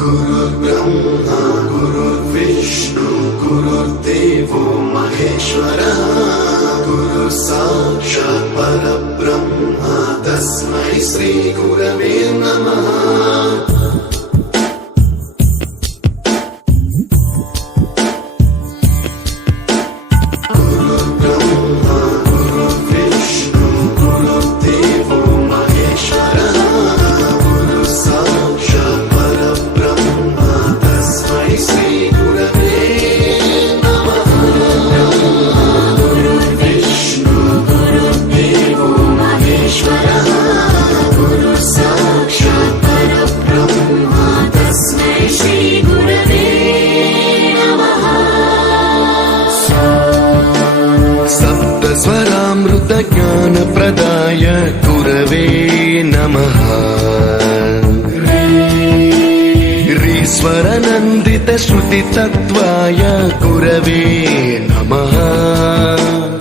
गुरुर्ब्रह्मा गुरुर्विष्णु गुरुर्देवो महेश्वरः गुरु साक्षात् परब्रह्म तस्मै श्री गुरवे नमः। स्वरामृत ज्ञान प्रदाय गुरवे नमः। ऋस्वर नन्दित श्रुति तत्त्वाय गुरवे नमः।